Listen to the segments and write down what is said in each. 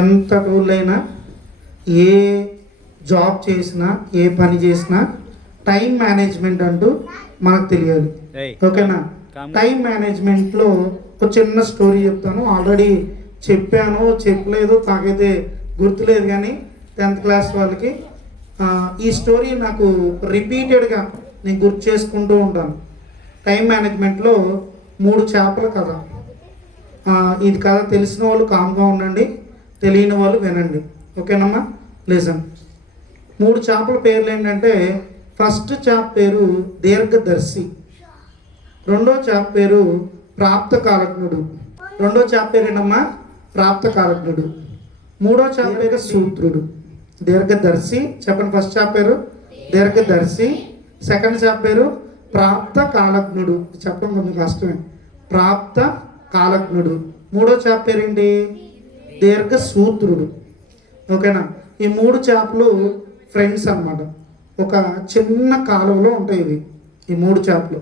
ఎంత రోజులైనా ఏ జాబ్ చేసినా ఏ పని చేసినా టైం మేనేజ్మెంట్ అంటూ మనకు తెలియాలి. ఓకేనా? టైం మేనేజ్మెంట్లో ఒక చిన్న స్టోరీ చెప్తాను. ఆల్రెడీ చెప్పాను, చెప్పలేదు, నాకైతే గుర్తులేదు, కానీ 10th క్లాస్ వాళ్ళకి ఈ స్టోరీ నాకు రిపీటెడ్గా నేను గుర్తు చేసుకుంటూ ఉంటాను. టైం మేనేజ్మెంట్లో 3 చేపల కథ. ఇది కథ తెలిసిన వాళ్ళు కామ్గా ఉండండి, తెలియని వాళ్ళు వినండి. ఓకేనమ్మా? లిజన్. 3 చేపల పేర్లు ఏంటంటే, ఫస్ట్ చేప పేరు దీర్ఘదర్శి, రెండో చేప పేరు ప్రాప్తకాలజ్ఞుడు, రెండో చేప పేరు ఏంటమ్మా? ప్రాప్తకాలజ్ఞుడు. మూడో చేప పేరు సూత్రుడు. దీర్ఘదర్శి చెప్పండి. ఫస్ట్ చేప పేరు దీర్ఘదర్శి, సెకండ్ చేప పేరు ప్రాప్త కాలజ్ఞుడు. చెప్పడం కొంచెం కష్టమే. ప్రాప్త కాలజ్ఞుడు. మూడో చేప పేరు ఏంటి? దీర్ఘ సూత్రుడు. ఓకేనా? ఈ 3 చేపలు ఫ్రెండ్స్ అన్నమాట. ఒక చిన్న కాలువలో ఉంటాయి ఇవి, ఈ 3 చేపలు.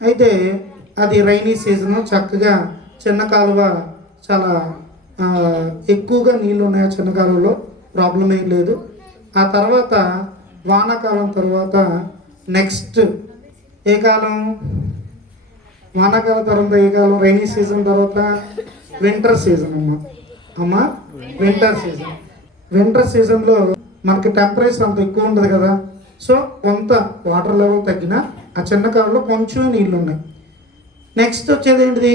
అయితే అది రైనీ సీజను, చక్కగా చిన్న కాలువ, చాలా ఎక్కువగా నీళ్ళు ఉన్నాయి ఆ చిన్న కాలువలో, ప్రాబ్లం ఏం లేదు. ఆ తర్వాత వానాకాలం తర్వాత నెక్స్ట్ ఏ కాలం? వానాకాలం తర్వాత ఏ కాలం? రైనీ సీజన్ తర్వాత వింటర్ సీజన్ అమ్మా వింటర్ సీజన్. వింటర్ సీజన్లో మనకి టెంపరేచర్ అంత ఎక్కువ ఉండదు కదా, సో కొంత వాటర్ లెవెల్ తగ్గినా ఆ చిన్న కాలంలో కొంచెం నీళ్ళు ఉన్నాయి. నెక్స్ట్ వచ్చేది ఏంటిది?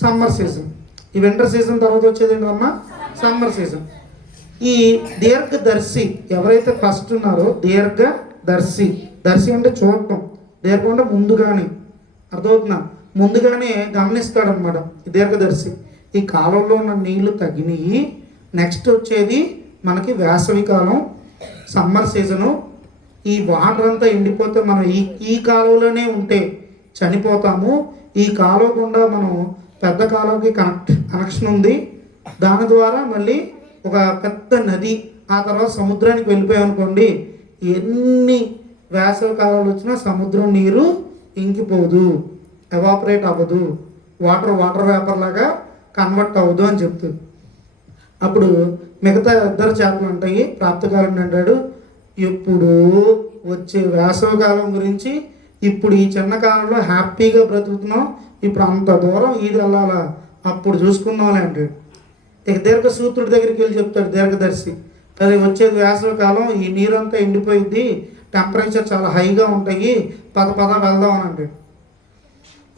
Summer season. ఈ వింటర్ సీజన్ తర్వాత వచ్చేది ఏంటమ్మా? Summer season. ఈ దీర్ఘదర్శి ఎవరైతే ఫస్ట్ ఉన్నారో, దీర్ఘదర్శి, దర్శి అంటే చూడటం, దీర్ఘం అంటే ముందుగానే, అర్థమవుతుందా? ముందుగానే గమనిస్తాడనమాట ఈ దీర్ఘదర్శి. ఈ కాలంలో ఉన్న నీళ్లు తగ్గినాయి, నెక్స్ట్ వచ్చేది మనకి వేసవి కాలం, సమ్మర్ సీజను. ఈ వాటర్ అంతా ఎండిపోతే మనం ఈ కాలంలోనే ఉంటే చనిపోతాము. ఈ కాలువ గుండా మనం పెద్ద కాలువకి కనెక్షన్ ఉంది, దాని ద్వారా మళ్ళీ ఒక పెద్ద నది, ఆ తర్వాత సముద్రానికి వెళ్ళిపోయామనుకోండి, ఎన్ని వేసవి కాలాలు వచ్చినా సముద్రం నీరు ఇంకిపోదు, ఎవాపరేట్ అవ్వదు, వాటర్ వేపర్ లాగా కన్వర్ట్ అవ్వదు అని చెప్తుంది. అప్పుడు మిగతా 2 చేపలు ఉంటాయి. ప్రాప్తకాలం అంటాడు, ఎప్పుడు వచ్చే వేసవి కాలం గురించి, ఇప్పుడు ఈ చిన్న కాలంలో హ్యాపీగా బ్రతుకుతున్నాం, ఇప్పుడు అంత దూరం ఇది వెళ్ళాలా, అప్పుడు చూసుకుందాంలే అంటాడు. ఇక దీర్ఘ సూత్రుడి దగ్గరికి వెళ్ళి చెప్తాడు దీర్ఘదర్శి, అది వచ్చేది వేసవి కాలం, ఈ నీరంతా ఎండిపోయింది, టెంపరేచర్ చాలా హైగా ఉంటాయి, పద వెళ్దాం అని అంటాడు.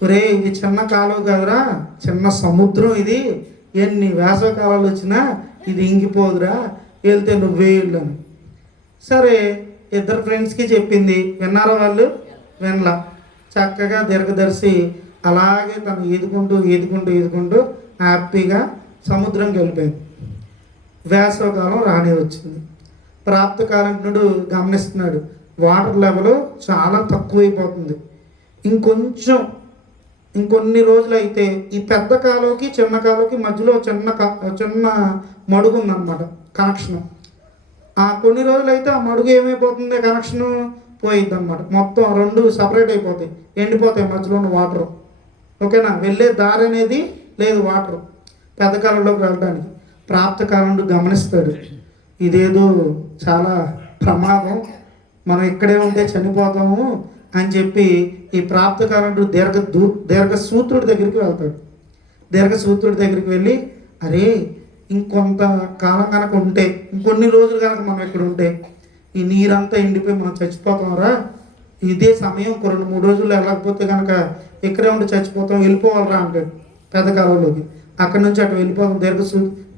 ఒరే, ఇది చిన్న కాలం కాదురా, చిన్న సముద్రం ఇది, ఎన్ని వేసవి కాలాలు వచ్చినా ఇది ఇంకిపోదురా, వెళ్తే నువ్వే వెళ్ళు అని. సరే, 2 ఫ్రెండ్స్కి చెప్పింది, విన్నారా వాళ్ళు? వినలా. చక్కగా దీర్ఘదర్శి అలాగే తను ఈదుకుంటూ హ్యాపీగా సముద్రంకి వెళ్ళిపోయింది. వేసవకాలం రానే వచ్చింది. ప్రాప్తకాలజ్ఞుడు గమనిస్తున్నాడు, వాటర్ లెవెల్ చాలా తక్కువైపోతుంది, ఇంకొన్ని రోజులు అయితే ఈ పెద్ద కాలువకి చిన్న కాలువకి మధ్యలో చిన్న మడుగు ఉందన్నమాట, కనెక్షను. ఆ కొన్ని రోజులు అయితే ఆ మడుగు ఏమైపోతుంది, కనెక్షను పోయిద్ది అనమాట. మొత్తం 2 సపరేట్ అయిపోతాయి, ఎండిపోతాయి మధ్యలో ఉన్న వాటరు. ఓకేనా? వెళ్ళే దారి అనేది లేదు వాటరు పెద్ద కాలంలోకి వెళ్ళడానికి. ప్రాప్తకాలంలో గమనిస్తాడు, ఇదేదో చాలా ప్రమాదం, మనం ఇక్కడే ఉంటే చనిపోతాము అని చెప్పి ఈ ప్రాప్తకాలంలో దీర్ఘ సూత్రుడి దగ్గరికి వెళ్తాడు. దీర్ఘసూత్రుడి దగ్గరికి వెళ్ళి, అరే ఇంకొంత కాలం కనుక ఉంటే, ఇంకొన్ని రోజులు కనుక మనం ఇక్కడ ఉంటే ఈ నీరంతా ఎండిపోయి మనం చచ్చిపోతాంరా, ఇదే సమయం 2-3 రోజులు వెళ్ళకపోతే కనుక ఇక్కడే ఉండి చచ్చిపోతాం, వెళ్ళిపోవాలరా అంటాడు పెద్ద కాలంలోకి. అక్కడి నుంచి అటు వెళ్ళిపోతాం,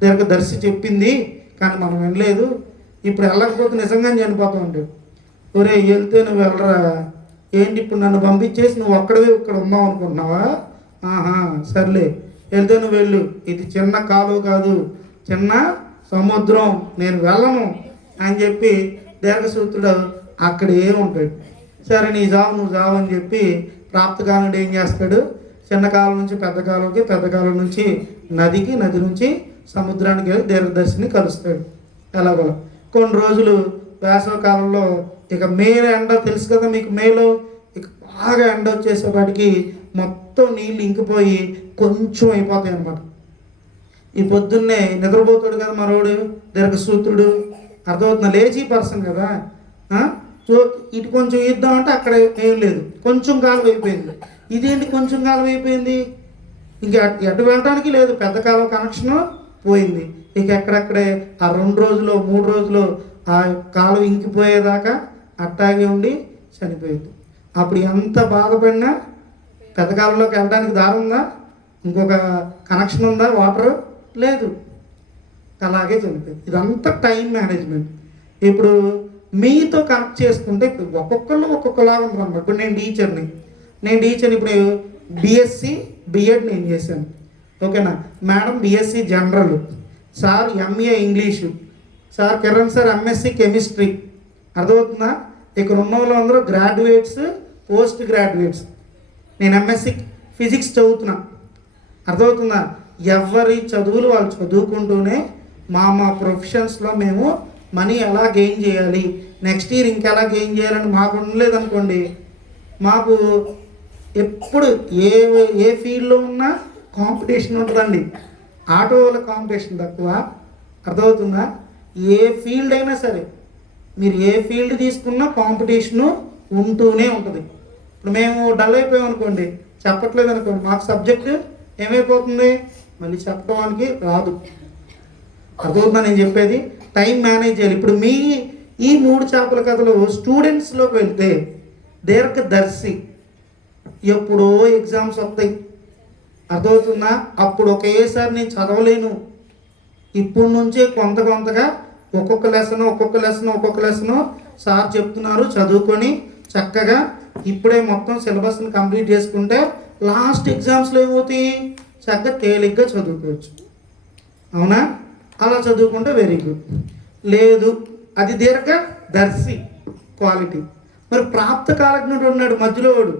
దీర్ఘదర్శి చెప్పింది కానీ మనం వినలేదు, ఇప్పుడు వెళ్ళకపోతే నిజంగా చనిపోతాం అంటాడు. ఒరే, వెళ్తే నువ్వు వెళ్ళరా, ఏంటి ఇప్పుడు నన్ను పంపించేసి నువ్వు ఒక్కడవే ఇక్కడ ఉన్నావు అనుకుంటున్నావా? సర్లే, వెళ్తే నువ్వు వెళ్ళు, ఇది చిన్న కాలువ కాదు, చిన్న సముద్రం, నేను వెళ్ళను అని చెప్పి దీర్ఘసూత్రుడు అక్కడే ఉంటాడు. సరే, నువ్వు జావు అని చెప్పి ప్రాప్తకాలుడు ఏం చేస్తాడు, చిన్న కాలం నుంచి పెద్ద కాలంకి, పెద్ద కాలం నుంచి నదికి, నది నుంచి సముద్రానికి వెళ్ళి దీర్ఘదర్శిని కలుస్తాడు. ఎలాగో కొన్ని రోజులు వేసవి కాలంలో, ఇక మే ఎండ తెలుసు కదా మీకు, మేలో ఇక బాగా ఎండ వచ్చేసేపాటికి మొత్తం నీళ్ళు ఇంకిపోయి కొంచెం అయిపోతాయి అన్నమాట. ఈ పొద్దున్నే నిద్రపోతాడు కదా మనోడు, దీర్ఘసూత్రుడు, అర్థమవుతున్నా, లేజీ పర్సన్ కదా. సో ఇటు కొంచెం ఇద్దామంటే అక్కడ ఏం లేదు, కొంచెం కాలం అయిపోయింది. ఇదేంటి కొంచెం కాలం అయిపోయింది, ఇంకా ఎటు వెళ్ళడానికి లేదు, పెద్ద కాలం కనెక్షను పోయింది. ఇక ఎక్కడెక్కడే ఆ 2 రోజులు 3 రోజులు ఆ కాలం ఇంకిపోయేదాకా అట్టాగే ఉండి చనిపోయింది. అప్పుడు ఎంత బాధపడినా పెద్ద కాలంలోకి వెళ్ళడానికి దారి ఉందా, ఇంకొక కనెక్షన్ ఉందా, వాటర్ లేదు, అలాగే చనిపోయింది. ఇదంతా టైం మేనేజ్మెంట్. ఇప్పుడు మీతో కనెక్ట్ చేసుకుంటే ఇప్పుడు ఒక్కొక్కళ్ళు ఒక్కొక్కలాగా ఉంటుంది అన్నమాట. ఇప్పుడు నేను టీచర్ని, ఇప్పుడు బిఎస్సి బిఎడ్ నేను చేశాను, ఓకేనా. Madam BSc general, sir MA English, sir Kiran sir MSc chemistry, అర్థమవుతుందా. ఇక్కడ ఉన్న వాళ్ళందరూ గ్రాడ్యుయేట్స్, పోస్ట్ గ్రాడ్యుయేట్స్. నేను ఎంఎస్సి ఫిజిక్స్ చదువుతున్నా, అర్థమవుతుందా. ఎవరి చదువులు వాళ్ళు చదువుకుంటూనే మా ప్రొఫెషన్స్లో మేము మనీ ఎలా గెయిన్ చేయాలి, నెక్స్ట్ ఇయర్ ఇంకెలా గెయిన్ చేయాలని మాకు ఉండలేదనుకోండి, మాకు ఎప్పుడు ఏ ఫీల్డ్లో ఉన్నా కాంపిటీషన్ ఉంటుందండి. ఆటో వాళ్ళ కాంపిటీషన్ తక్కువ, అర్థమవుతుందా. ఏ ఫీల్డ్ అయినా సరే, మీరు ఏ ఫీల్డ్ తీసుకున్నా కాంపిటీషను ఉంటూనే ఉంటుంది. ఇప్పుడు మేము డల్ అయిపోయాం అనుకోండి, చెప్పట్లేదు అనుకోండి, మాకు సబ్జెక్టు ఏమైపోతుంది, మళ్ళీ చెప్పడానికి రాదు. అర్థమవుతుందా నేను చెప్పేది. టైం మేనేజ్ చేయాలి. ఇప్పుడు ఈ 3 చేపల కథలు స్టూడెంట్స్లోకి వెళ్తే దీర్ఘదర్శి, ఎప్పుడో ఎగ్జామ్స్ వస్తాయి, అర్థమవుతుందా. అప్పుడు ఒకేసారి నేను చదవలేను, ఇప్పుడు నుంచే కొంతగా ఒక్కొక్క లెసను సార్ చెప్తున్నారు, చదువుకొని చక్కగా ఇప్పుడే మొత్తం సిలబస్ని కంప్లీట్ చేసుకుంటే లాస్ట్ ఎగ్జామ్స్లో ఏమవుతాయి, చక్కగా తేలిగ్గా చదువుకోవచ్చు. అవునా, అలా చదువుకుంటే వెరీ గుడ్. లేదు, అది దీర్ఘదర్శి క్వాలిటీ. మరి ప్రాప్త కాలజ్ఞుడు ఉన్నాడు మధ్యలో వాడు,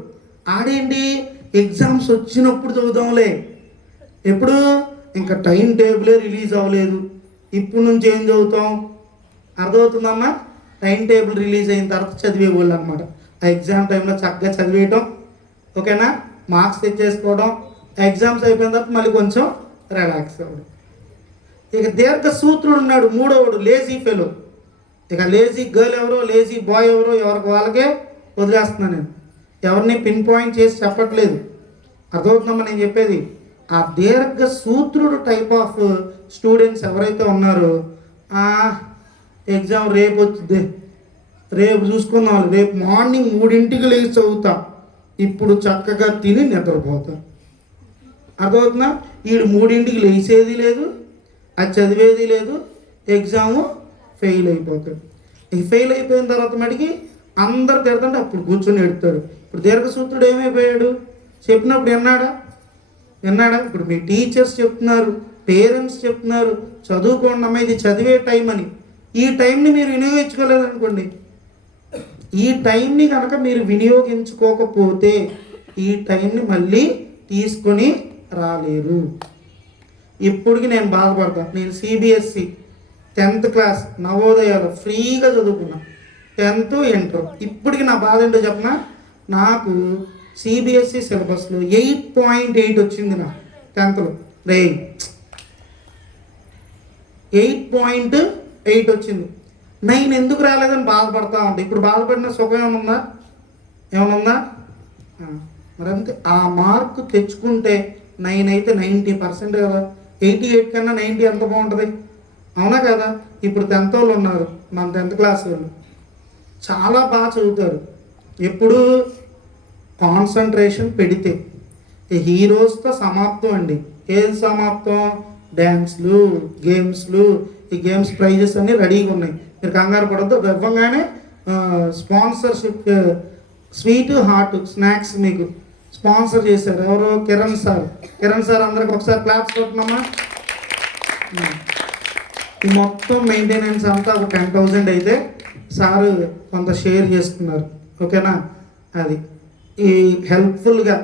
ఆడేంటి, ఎగ్జామ్స్ వచ్చినప్పుడు చదువుదాంలే, ఎప్పుడు ఇంకా టైం టేబులే రిలీజ్ అవ్వలేదు, ఇప్పుడు నుంచి ఏం చదువుతాం, అర్థమవుతుందమ్మా. టైం టేబుల్ రిలీజ్ అయిన తర్వాత చదివేవాళ్ళు అనమాట. ఆ ఎగ్జామ్ టైంలో చక్కగా చదివేయటం, ఓకేనా, మార్క్స్ తెచ్చేసుకోవడం, ఎగ్జామ్స్ అయిపోయిన తర్వాత మళ్ళీ కొంచెం రిలాక్స్ అవ్వడం. ఇక దీర్ఘసూత్రుడు ఉన్నాడు మూడోవాడు, లేజీ ఫెలో. ఇక లేజీ గర్ల్ ఎవరో, లేజీ బాయ్ ఎవరో, ఎవరికి వాళ్ళకే వదిలేస్తున్నాను నేను, ఎవరిని పిన్ పాయింట్ చేసి చెప్పట్లేదు, అర్థమవుతుందమ్మా నేను చెప్పేది. ఆ దీర్ఘసూత్రుడు టైప్ ఆఫ్ స్టూడెంట్స్ ఎవరైతే ఉన్నారో, ఎగ్జామ్ రేపు వచ్చింది, రేపు చూసుకుందాం, రేపు మార్నింగ్ 3ంటికి లేచి చదువుతా, ఇప్పుడు చక్కగా తిని నిద్రపోతా, అర్థమవుతుందా. వీడు 3ంటికి లేచేది లేదు, అది చదివేది లేదు, ఎగ్జాము ఫెయిల్ అయిపోతాడు. ఇక ఫెయిల్ అయిపోయిన తర్వాత మటుకి అందరు తిడతాంటే అప్పుడు కూర్చొని ఎడతాడు. ఇప్పుడు దీర్ఘసూత్రుడు ఏమైపోయాడు, చెప్పినప్పుడు విన్నాడా. ఇప్పుడు మీ టీచర్స్ చెప్తున్నారు, పేరెంట్స్ చెప్తున్నారు, చదువుకోండి అమ్మ, ఇది చదివే టైం అని. ఈ టైంని మీరు వినియోగించుకోలేదనుకోండి, ఈ టైంని కనుక మీరు వినియోగించుకోకపోతే ఈ టైంని మళ్ళీ తీసుకొని రాలేరు. ఇప్పటికి నేను బాధపడతాను. నేను సిబిఎస్సి 10th క్లాస్ నవోదయాలు ఫ్రీగా చదువుకున్నా, 10th ఇంటర్. ఇప్పటికి నా బాధ ఏంటో చెప్పనా, నాకు సిబిఎస్సి సిలబస్లో 8.8 వచ్చింది నా 10thలో. 8.8 వచ్చింది. 9 ఎందుకు రాలేదని బాధపడతా ఉంటా. ఇప్పుడు బాధపడిన సుఖం ఏమన్నా మరి అంతే. ఆ మార్కు తెచ్చుకుంటే 9 అయితే 90% కదా. 88 కన్నా 90 ఎంత బాగుంటుంది, అవునా కదా. ఇప్పుడు 10th వాళ్ళు ఉన్నారు, మన 10th క్లాస్ వాళ్ళు చాలా బాగా చదువుతారు. ఎప్పుడు కాన్సన్ట్రేషన్ పెడితే. ఈ రోజుతో సమాప్తం అండి. ఏది సమాప్తం, డ్యాన్స్లు, గేమ్స్లు. ఈ గేమ్స్ ప్రైజెస్ అన్నీ రెడీగా ఉన్నాయి, మీరు కంగారు పడద్దు. ఇవ్వగానే స్పాన్సర్షిప్, స్వీట్ హాట్ స్నాక్స్ మీకు స్పాన్సర్ చేశారు ఎవరు, కిరణ్ సార్. అందరికి ఒకసారి క్లాప్స్ కొట్టున్నామా. ఈ మొత్తం మెయింటెనెన్స్ అంతా ఒక 10,000 అయితే సారు కొంత షేర్ చేసుకున్నారు, ఓకేనా. అది ఈ హెల్ప్ఫుల్గా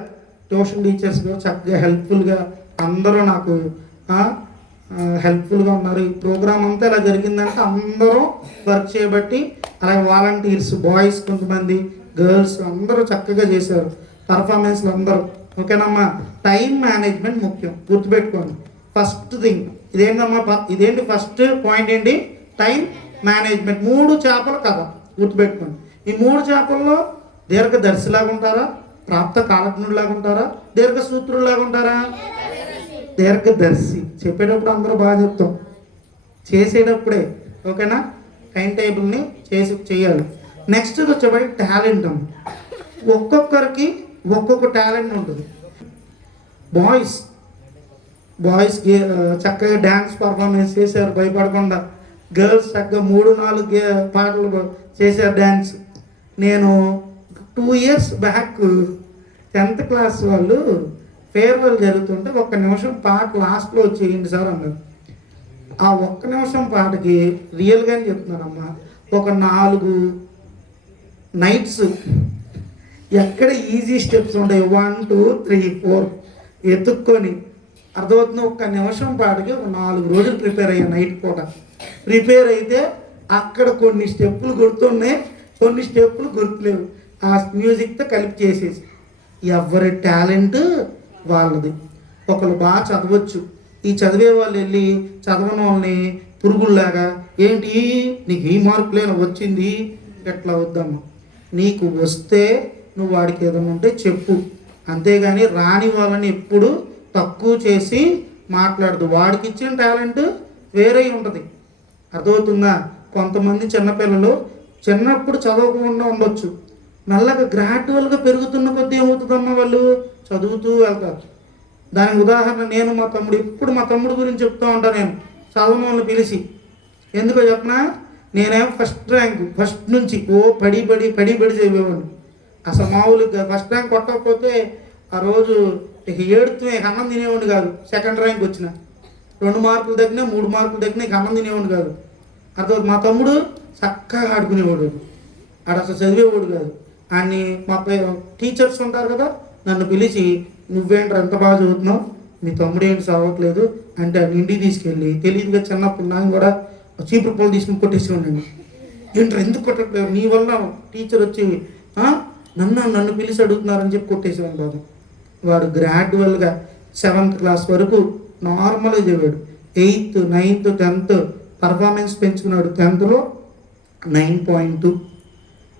ట్యూషన్ టీచర్స్ కూడా చక్కగా హెల్ప్ఫుల్గా అందరూ నాకు హెల్ప్ఫుల్గా ఉన్నారు. ఈ ప్రోగ్రామ్ అంతా ఇలా జరిగిందంటే అందరూ వర్క్ చేయబట్టి, అలాగే వాలంటీర్స్, బాయ్స్ కొంతమంది, గర్ల్స్ అందరూ చక్కగా చేశారు పర్ఫార్మెన్స్లు అందరూ, ఓకేనమ్మా. టైం మేనేజ్మెంట్ ముఖ్యం, గుర్తుపెట్టుకోండి. ఫస్ట్ థింగ్ ఇదేంటమ్మా, ఇదేంటి ఫస్ట్ పాయింట్ ఏంటి? Time management. 3 చేపల కథ గుర్తుపెట్టుకోండి. ఈ 3 చేపల్లో దీర్ఘదర్శిలాగా ఉంటారా, ప్రాప్త కాలజ్ఞుడిలాగా ఉంటారా, దీర్ఘసూత్రులాగా ఉంటారా? దీర్ఘదర్శి. చెప్పేటప్పుడు అందరూ బాగా చెప్తాం, చేసేటప్పుడే ఓకేనా టైం టేబుల్ని చేయాలి. నెక్స్ట్ వచ్చేప్పటి టాలెంట్ అమ్మ. ఒక్కొక్కరికి ఒక్కొక్క టాలెంట్ ఉంటుంది. బాయ్స్ చక్కగా డ్యాన్స్ పర్ఫార్మెన్స్ చేశారు భయపడకుండా. గర్ల్స్ చక్కగా 3-4 పాటలు చేశారు డ్యాన్స్. నేను 2 years బ్యాక్ 10th క్లాస్ వాళ్ళు ఫేర్వెల్ జరుగుతుంటే 1 నిమిషం పాట లాస్ట్లో చేయండి సార్ అన్నారు. ఆ 1 నిమిషం పాటకి రియల్గానే చెప్తున్నానమ్మా, ఒక 4 నైట్స్ ఎక్కడ ఈజీ స్టెప్స్ ఉంటాయి 1 2 3 4 ఎత్తుక్కొని అర్థమవుతుంది. 1 నిమిషం పాటకి 4 రోజులు ప్రిపేర్ అయ్యా. నైట్ పూట ప్రిపేర్ అయితే అక్కడ కొన్ని స్టెప్పులు గుర్తున్నాయి, కొన్ని స్టెప్పులు గుర్తులేవు. ఆ మ్యూజిక్తో కలిపి చేసేసి ఎవరి టాలెంట్ వాళ్ళది. ఒకరు బాగా చదవచ్చు, ఈ చదివే వాళ్ళు వెళ్ళి చదవని వాళ్ళని పురుగుల్లాగా ఏంటి నీకు ఈ మార్కులేనా వచ్చింది ఎట్లా వద్దమ్మా. నీకు వస్తే నువ్వు వాడికి ఏదైనా ఉంటే చెప్పు, అంతేగాని రాని వాళ్ళని ఎప్పుడు తక్కువ చేసి మాట్లాడదు. వాడికి ఇచ్చిన టాలెంట్ వేరే ఉంటుంది. అర్థమవుతుందా? కొంతమంది చిన్నపిల్లలు చిన్నప్పుడు చదవకుండా ఉండొచ్చు, మెల్లగా గ్రాడ్యువల్గా పెరుగుతున్న కొద్దీ ఏమవుతుందమ్మా వాళ్ళు చదువుతూ వెళ్తారు. దానికి ఉదాహరణ నేను ఎప్పుడు మా తమ్ముడు గురించి చెప్తూ ఉంటాను. నేను చదవని వాళ్ళని పిలిచి ఎందుకో చెప్పనా, నేనేమో ఫస్ట్ ర్యాంక్ ఫస్ట్ నుంచి పడి చదివేవాడిని. అసలు మామూలుగా ఫస్ట్ ర్యాంక్ కొట్టకపోతే ఆ రోజు ఇక ఏడుతూ అన్నం తినేవాడిని కాదు. సెకండ్ ర్యాంక్ వచ్చిన 2 మార్కులు తగ్గినా 3 మార్కులు తగ్గినా ఇక అన్నం తినేవాడిని కాదు. అర్థం. మా తమ్ముడు చక్కగా ఆడుకునేవాడు, ఆడు అసలు చదివేవాడు కాదు. అని మా టీచర్స్ ఉంటారు కదా, నన్ను పిలిచి నువ్వేంటి ఎంత బాగా చదువుతున్నావు, మీ తమ్ముడు ఏంటి చదవట్లేదు అంటే ఇంటికి తీసుకెళ్ళి తెలియదుగా చిన్నప్పుడు నాకు కూడా చీపురు పూలు తీసుకుని కొట్టేసి ఉండండి. ఏంటి ఎందుకు కొట్టట్లేదు, నీ వల్ల టీచర్ వచ్చి నన్ను పిలిచి అడుగుతున్నారని చెప్పి కొట్టేసేవాడు బాబు. వాడు గ్రాడ్యువల్గా 7th క్లాస్ వరకు నార్మల్గా చదివాడు. 8th 9th 10th పర్ఫార్మెన్స్ పెంచుకున్నాడు. 10thలో 9.2,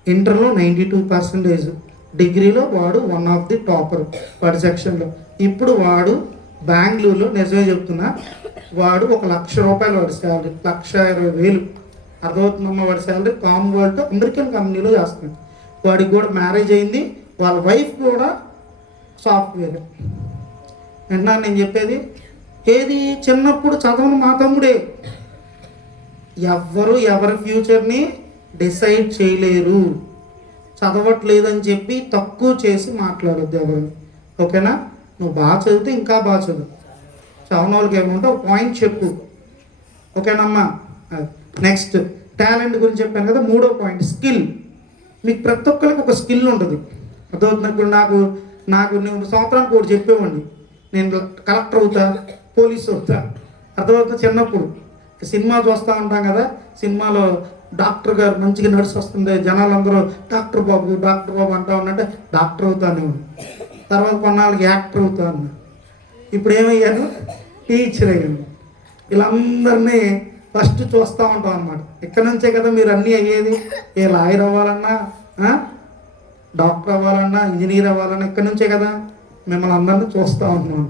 ఇంటర్లో 92%, డిగ్రీలో వాడు 1 of the టాపర్ వాడి సెక్షన్లో. ఇప్పుడు వాడు బెంగళూరులో, నిజమే చెప్తున్నా, వాడు ₹1,00,000 వాడి శాలరీ, 1,20,000. అర్థమవుతుందమ్మా వాడి శాలరీ. కామన్వెల్త్ అమెరికన్ కంపెనీలో చేస్తున్నాడు. వాడికి కూడా మ్యారేజ్ అయింది, వాళ్ళ వైఫ్ కూడా సాఫ్ట్వేర్. వింటున్నాను నేను చెప్పేది. ఏది చిన్నప్పుడు చదవను మా తమ్ముడే. ఎవరి ఫ్యూచర్ని డిసైడ్ చేయలేరు. చదవట్లేదని చెప్పి తక్కువ చేసి మాట్లాడొద్దు ఎవరు, ఓకేనా? నువ్వు బాగా చదివితే ఇంకా బాగా చదువు. చదవని వాళ్ళకి ఏమంటే ఒక పాయింట్ చెప్పు, ఓకేనమ్మా? నెక్స్ట్ టాలెంట్ గురించి చెప్పాను కదా. 3వ పాయింట్ స్కిల్. మీకు ప్రతి ఒక్కరికి ఒక స్కిల్ ఉంటుంది. అర్థమవుతుంది. నాకు నేను సంవత్సరానికి ఒకటి చెప్పేవాడిని, నేను కలెక్టర్ అవుతా, పోలీసు అవుతా. అర్థమవుతుంది. చిన్నప్పుడు సినిమా చూస్తూ ఉంటాం కదా, సినిమాలో డాక్టర్ గారు మంచిగా నడిచి వస్తుంది, జనాలందరూ డాక్టర్ బాబు అంటా ఉన్నట్టే డాక్టర్ అవుతాను. తర్వాత కొన్నాళ్ళకి యాక్టర్ అవుతాను. ఇప్పుడు ఏమయ్యాను, టీచర్ అయ్యాను. వీళ్ళందరినీ ఫస్ట్ చూస్తూ ఉంటాం అన్నమాట. ఇక్కడ నుంచే కదా మీరు అన్నీ అయ్యేది. ఏ లాయర్ అవ్వాలన్నా, డాక్టర్ అవ్వాలన్నా, ఇంజనీర్ అవ్వాలన్నా ఇక్కడ నుంచే కదా మిమ్మల్ని అందరినీ చూస్తూ ఉన్నాం.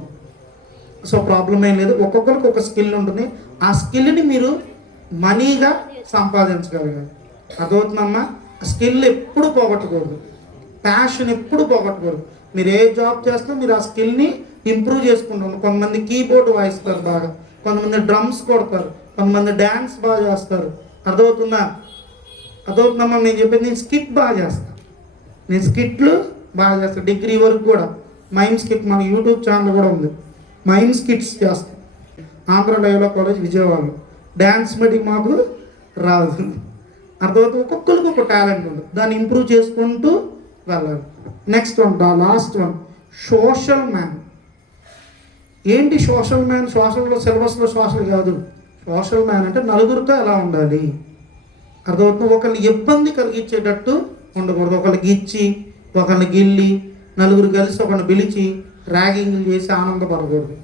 సో ప్రాబ్లం ఏం లేదు. ఒక్కొక్కరికి ఒక స్కిల్ ఉంటుంది. ఆ స్కిల్ని మీరు మనీగా సంపాదించగలగాలి. అర్థమవుతుందమ్మా? ఆ స్కిల్ ఎప్పుడు పోగొట్టకూడదు, ప్యాషన్ ఎప్పుడు పోగొట్టకూడదు. మీరు ఏ జాబ్ చేస్తున్నా మీరు ఆ స్కిల్ని ఇంప్రూవ్ చేసుకుంటారు. కొంతమంది కీబోర్డ్ వాయిస్తారు బాగా, కొంతమంది డ్రమ్స్ కొడతారు, కొంతమంది డ్యాన్స్ బాగా చేస్తారు. అర్థమవుతుందమ్మా నేను చెప్పేది? నేను స్కిట్ బాగా చేస్తాను, నేను స్కిట్లు బాగా చేస్తాను. డిగ్రీ వరకు కూడా మైమ్ స్కిట్, మన యూట్యూబ్ ఛానల్ కూడా ఉంది, మైమ్ స్కిట్స్ చేస్తాను. ఆంధ్ర డైలాగ్ కాలేజ్ విజయవాడలో. డ్యాన్స్ మీటింగ్ మాకు రాదు. అర్థమవుతుంది. ఒక్కొక్కరికి ఒక టాలెంట్ ఉంటుంది, దాన్ని ఇంప్రూవ్ చేసుకుంటూ వెళ్ళాలి. Next one, last one, social man. ఏంటి సోషల్ మ్యాన్? సోషల్లో సిలబస్లో సోషల్ కాదు. సోషల్ మ్యాన్ అంటే నలుగురితో ఎలా ఉండాలి. అర్థమవుతుంది. ఒకరిని ఇబ్బంది కలిగించేటట్టు ఉండకూడదు. ఒకరికి ఇచ్చి ఒకరిని గిల్లి, నలుగురు కలిసి ఒకరిని పిలిచి ర్యాగింగ్ చేసి ఆనందపడకూడదు.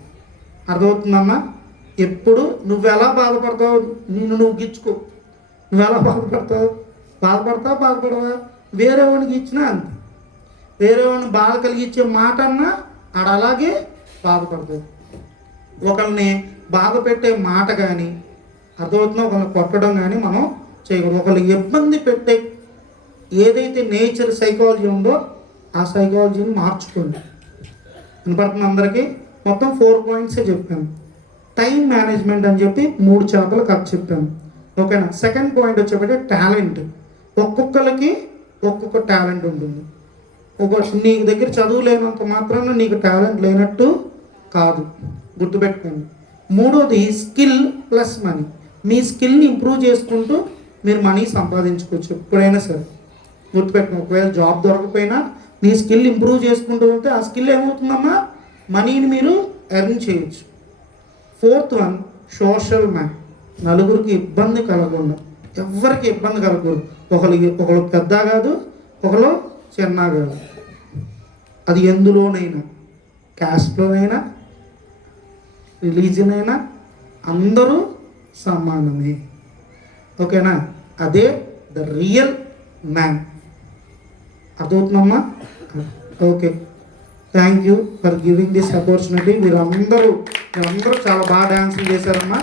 అర్థమవుతుందమ్మా? ఎప్పుడు నువ్వు ఎలా బాధపడతావు, నువ్వు గిచ్చుకో. నువ్వు ఎలా బాధపడతావు, బాధపడవా? వేరే వాడికి ఇచ్చినా అంతే. వేరే వాడిని బాధ కలిగించే మాట అన్నా ఆడ అలాగే బాధపడతావు. ఒకరిని బాధ పెట్టే మాట కానీ, అర్థమవుతుందో ఒకరిని కొట్టడం కానీ మనం చేయకూడదు. ఒకరికి ఇబ్బంది పెట్టే ఏదైతే నేచర్ సైకాలజీ ఉందో ఆ సైకాలజీని మార్చుకోండి. వినపడుతుంది అందరికీ? మొత్తం 4 పాయింట్సే చెప్పాను. టైం మేనేజ్మెంట్ అని చెప్పి 3 చేపలు కథ చెప్పాను. ఓకేనా? సెకండ్ పాయింట్ వచ్చేప్పటికే టాలెంట్. ఒక్కొక్కరికి ఒక్కొక్క టాలెంట్ ఉంటుంది. నీ దగ్గర చదువు లేనంత మాత్రాన నీకు టాలెంట్ లేనట్టు కాదు, గుర్తుపెట్టుకోండి. మూడోది స్కిల్ ప్లస్ మనీ. మీ స్కిల్ని ఇంప్రూవ్ చేసుకుంటూ మీరు మనీ సంపాదించుకోవచ్చు ఎప్పుడైనా సరే, గుర్తుపెట్టుకోండి. ఒకవేళ జాబ్ దొరకపోయినా మీ స్కిల్ ఇంప్రూవ్ చేసుకుంటూ ఉంటే ఆ స్కిల్ ఏమవుతుందమ్మా, మనీని మీరు ఎర్న్ చేయొచ్చు. Fourth one social man. నలుగురికి ఇబ్బంది కలగకుండా, ఎవరికి ఇబ్బంది కలగకూడదు. ఒకళ్ళు పెద్ద కాదు, ఒకళ్ళు చిన్న కాదు. అది ఎందులోనైనా, క్యాస్ట్లోనైనా, రిలీజియన్ అయినా అందరూ సమానమే. ఓకేనా? అదే ద రియల్ మ్యాన్. అర్థమవుతుందమ్మా? Okay, thank you for giving this opportunity. మీరందరూ చాలా బాగా డ్యాన్సులు చేశారమ్మా.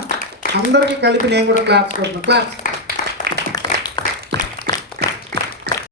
అందరికీ కలిపి నేను కూడా క్లాప్స్ కొడుతున్నాను. క్లాప్స్.